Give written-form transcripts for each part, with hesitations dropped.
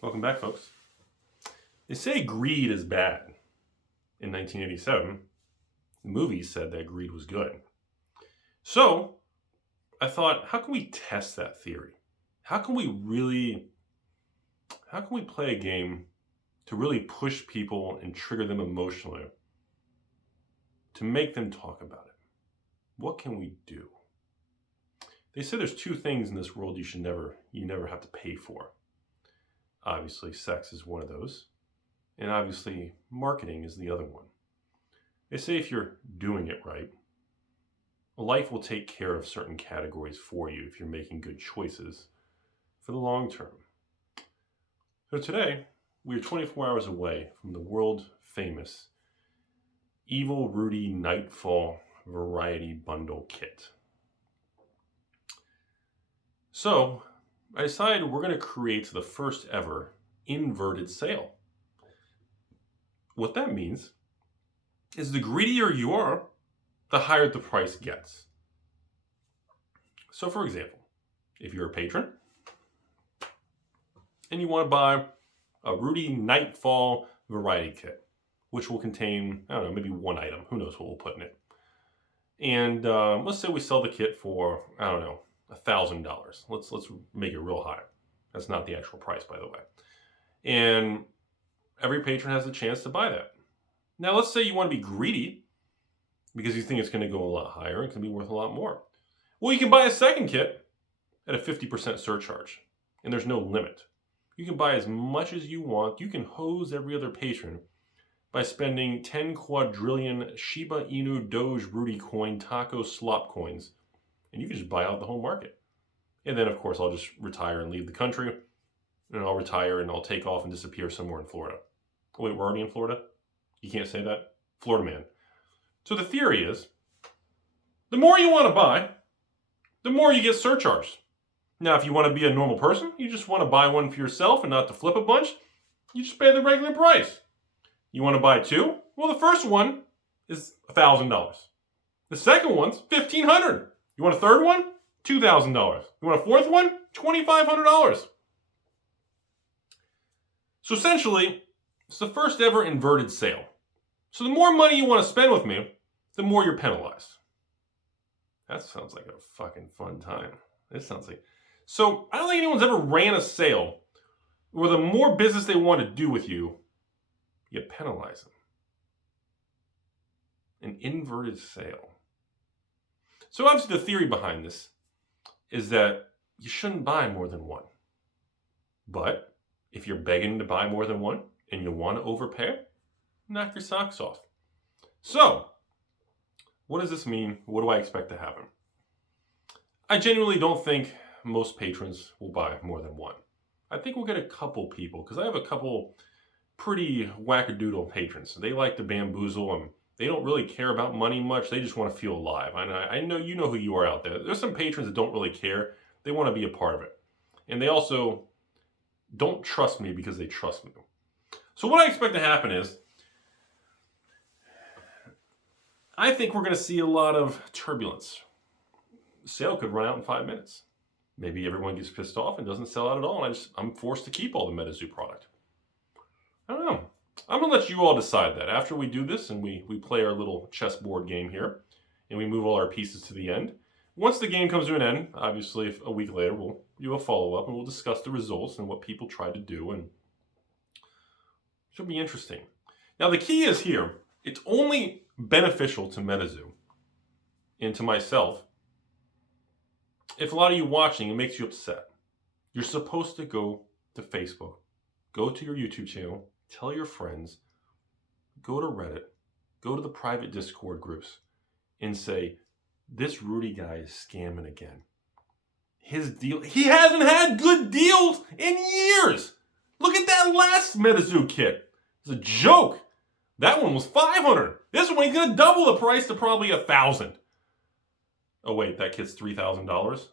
Welcome back, folks. They say greed is bad. In 1987, the movies said that greed was good. So I thought, how can we test that theory? How can we play a game to really push people and trigger them emotionally to make them talk about it? What can we do? They say there's two things in this world you never have to pay for. Obviously, sex is one of those. And obviously, marketing is the other one. They say if you're doing it right, life will take care of certain categories for you if you're making good choices for the long term. So today, we are 24 hours away from the world famous Evil Rudy Nightfall Variety Bundle Kit. So I decided we're going to create the first ever inverted sale. What that means is the greedier you are, the higher the price gets. So for example, if you're a patron and you want to buy a Rudy Nightfall Variety Kit, which will contain, I don't know, maybe one item. Who knows what we'll put in it. And let's say we sell the kit for, I don't know, $1,000. Let's make it real high. That's not the actual price, by the way. And every patron has a chance to buy that. Now, let's say you want to be greedy because you think it's going to go a lot higher. It's going to be worth a lot more. Well, you can buy a second kit at a 50% surcharge, and there's no limit. You can buy as much as you want. You can hose every other patron by spending 10 quadrillion Shiba Inu Doge Rudy coin taco slop coins, and you can just buy out the whole market. And then, of course, I'll just retire and leave the country, and I'll retire and I'll take off and disappear somewhere in Florida. Oh, wait, we're already in Florida? You can't say that? Florida man. So the theory is, the more you want to buy, the more you get surcharged. Now, if you want to be a normal person, you just want to buy one for yourself and not to flip a bunch, you just pay the regular price. You want to buy two? Well, the first one is $1,000. The second one's $1,500. You want a third one? $2,000. You want a fourth one? $2,500. So essentially, it's the first ever inverted sale. So the more money you want to spend with me, the more you're penalized. That sounds like a fucking fun time. It sounds like... So I don't think anyone's ever ran a sale where the more business they want to do with you, you penalize them. An inverted sale. So obviously the theory behind this is that you shouldn't buy more than one. But if you're begging to buy more than one and you want to overpay, knock your socks off. So, what does this mean? What do I expect to happen? I genuinely don't think most patrons will buy more than one. I think we'll get a couple people, because I have a couple pretty wackadoodle patrons. They like to bamboozle and they don't really care about money much. They just want to feel alive. And I know you know who you are out there. There's some patrons that don't really care. They want to be a part of it. And they also don't trust me because they trust me. So what I expect to happen is, I think we're going to see a lot of turbulence. The sale could run out in 5 minutes. Maybe everyone gets pissed off and doesn't sell out at all, and I'm forced to keep all the Metazoo product. I don't know. I'm going to let you all decide that. After we do this and we play our little chessboard game here, and we move all our pieces to the end, once the game comes to an end, obviously a week later, we'll do a follow-up and we'll discuss the results and what people tried to do, and it should be interesting. Now the key is here, it's only beneficial to Metazoo and to myself if a lot of you watching, it makes you upset. You're supposed to go to Facebook, go to your YouTube channel, tell your friends, go to Reddit, go to the private Discord groups, and say, this Rudy guy is scamming again. His deal, he hasn't had good deals in years. Look at that last Metazoo kit. It's a joke. That one was $500. This one, he's going to double the price to probably $1,000. Oh wait, that kit's $3,000?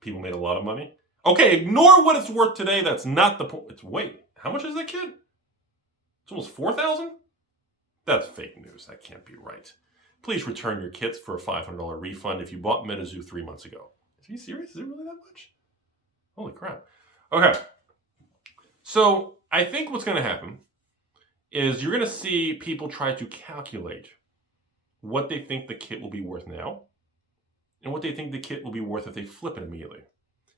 People made a lot of money? Okay, ignore what it's worth today. That's not the point. Wait, how much is that kit? It's almost $4,000? That's fake news. That can't be right. please return your kits for a $500 refund if you bought Metazoo 3 months ago. Are you serious? Is it really that much? Holy crap. Okay. So I think what's going to happen is you're going to see people try to calculate what they think the kit will be worth now and what they think the kit will be worth if they flip it immediately.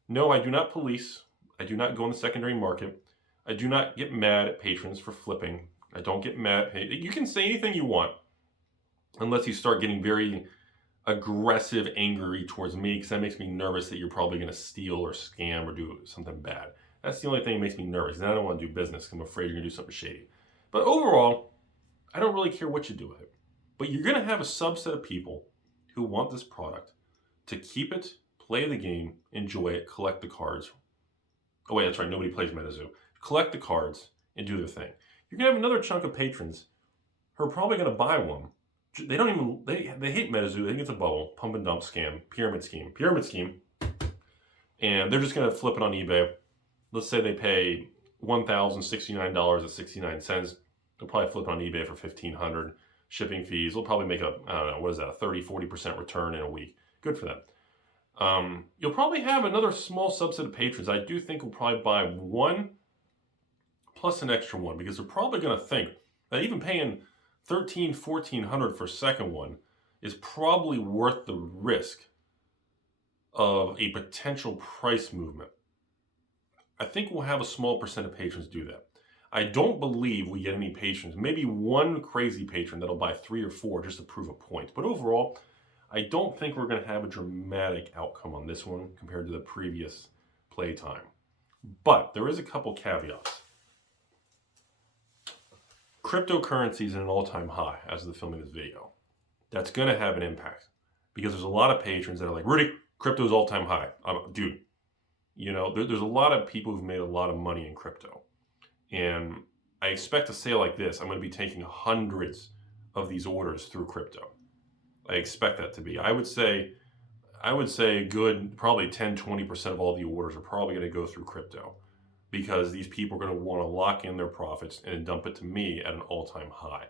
No, I do not police. I do not go in the secondary market. I do not get mad at patrons for flipping. I don't get mad. You can say anything you want unless you start getting very aggressive, angry towards me, because that makes me nervous that you're probably going to steal or scam or do something bad. That's the only thing that makes me nervous, and I don't want to do business. I'm afraid you're going to do something shady. But overall, I don't really care what you do with it. But you're going to have a subset of people who want this product to keep it, play the game, enjoy it, collect the cards. Oh wait, that's right, nobody plays Metazoo. Collect the cards and do their thing. You're going to have another chunk of patrons who are probably going to buy one. They don't even, they hate Metazoo. They think it's a bubble, pump and dump scam, pyramid scheme. And they're just going to flip it on eBay. Let's say they pay $1,069.69. They'll probably flip it on eBay for $1,500. Shipping fees. They'll probably make a, I don't know, what is that, a 30-40% return in a week. Good for them. You'll probably have another small subset of patrons I do think will probably buy one plus an extra one, because they're probably going to think that even paying $1,300-$1,400 for a second one is probably worth the risk of a potential price movement. I think we'll have a small percent of patrons do that. I don't believe we get any patrons, maybe one crazy patron that'll buy 3 or 4 just to prove a point. But overall, I don't think we're going to have a dramatic outcome on this one compared to the previous playtime. But there is a couple caveats. Cryptocurrency is at an all-time high as of the filming of this video. That's going to have an impact because there's a lot of patrons that are like, Rudy, crypto's all-time high. Dude, you know, there's a lot of people who've made a lot of money in crypto. And I expect a sale like this, I'm going to be taking hundreds of these orders through crypto. I expect that to be. I would say a good, probably 10-20% of all the orders are probably going to go through crypto, because these people are going to want to lock in their profits and dump it to me at an all-time high.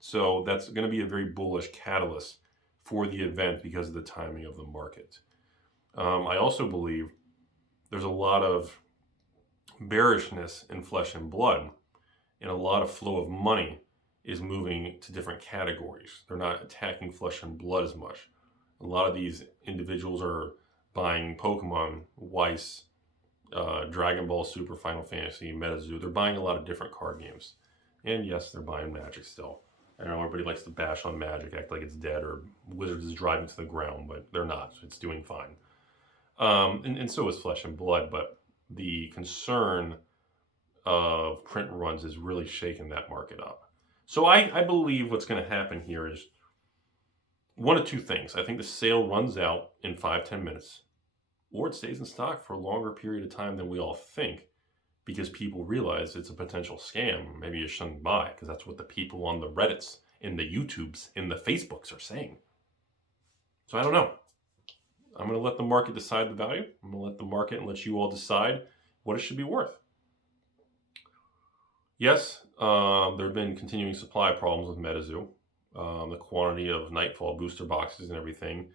So that's going to be a very bullish catalyst for the event because of the timing of the market. I also believe there's a lot of bearishness in flesh and blood, and a lot of flow of money is moving to different categories. They're not attacking flesh and blood as much. A lot of these individuals are buying Pokemon, Weiss, Dragon Ball Super, Final Fantasy, Metazoo. They're buying a lot of different card games. And yes, they're buying Magic still. I know everybody likes to bash on Magic, act like it's dead or Wizards is driving to the ground, but they're not. It's doing fine. And so is Flesh and Blood, but the concern of print runs is really shaking that market up. So I believe what's going to happen here is one of two things. I think the sale runs out in 5-10 minutes, or it stays in stock for a longer period of time than we all think, because people realize it's a potential scam. Maybe you shouldn't buy, because that's what the people on the Reddits, in the YouTubes, in the Facebooks are saying. So I don't know. I'm going to let the market decide the value. I'm going to let the market and let you all decide what it should be worth. Yes, there have been continuing supply problems with Metazoo. The quantity of Nightfall booster boxes and everything.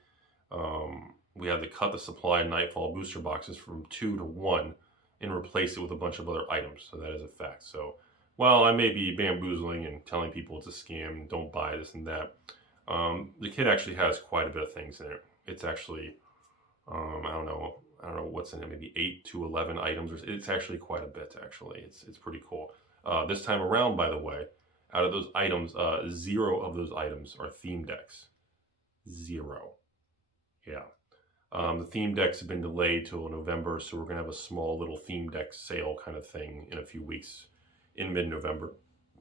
We had to cut the supply of Nightfall booster boxes from 2 to 1 and replace it with a bunch of other items. So that is a fact. So while I may be bamboozling and telling people it's a scam, don't buy this and that, the kit actually has quite a bit of things in it. It's actually, I don't know what's in it, maybe 8 to 11 items. It's actually quite a bit, actually. It's pretty cool. This time around, by the way, out of those items, 0 of those items are theme decks. 0. Yeah. The theme decks have been delayed till November, so we're going to have a small little theme deck sale kind of thing in a few weeks in mid-November.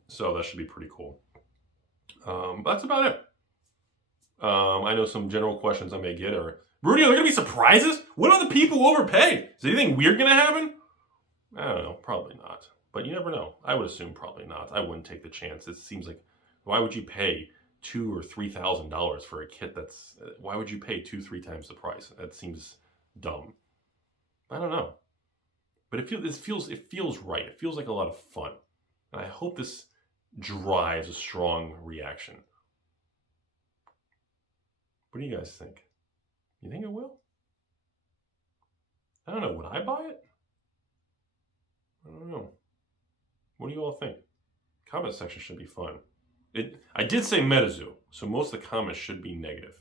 So that should be pretty cool. That's about it. I know some general questions I may get are, Rudy, are there going to be surprises? What are the people who overpay? Is anything weird going to happen? I don't know. Probably not. But you never know. I would assume probably not. I wouldn't take the chance. It seems like, why would you pay $2,000 or $3,000 for a kit that's, why would you pay 2-3 times the price? That seems dumb. I don't know. But it feels right. It feels like a lot of fun. And I hope this drives a strong reaction. What do you guys think? You think it will? I don't know. Would I buy it? I don't know. What do you all think? Comment section should be fun. I did say Metazoo, so most of the comments should be negative.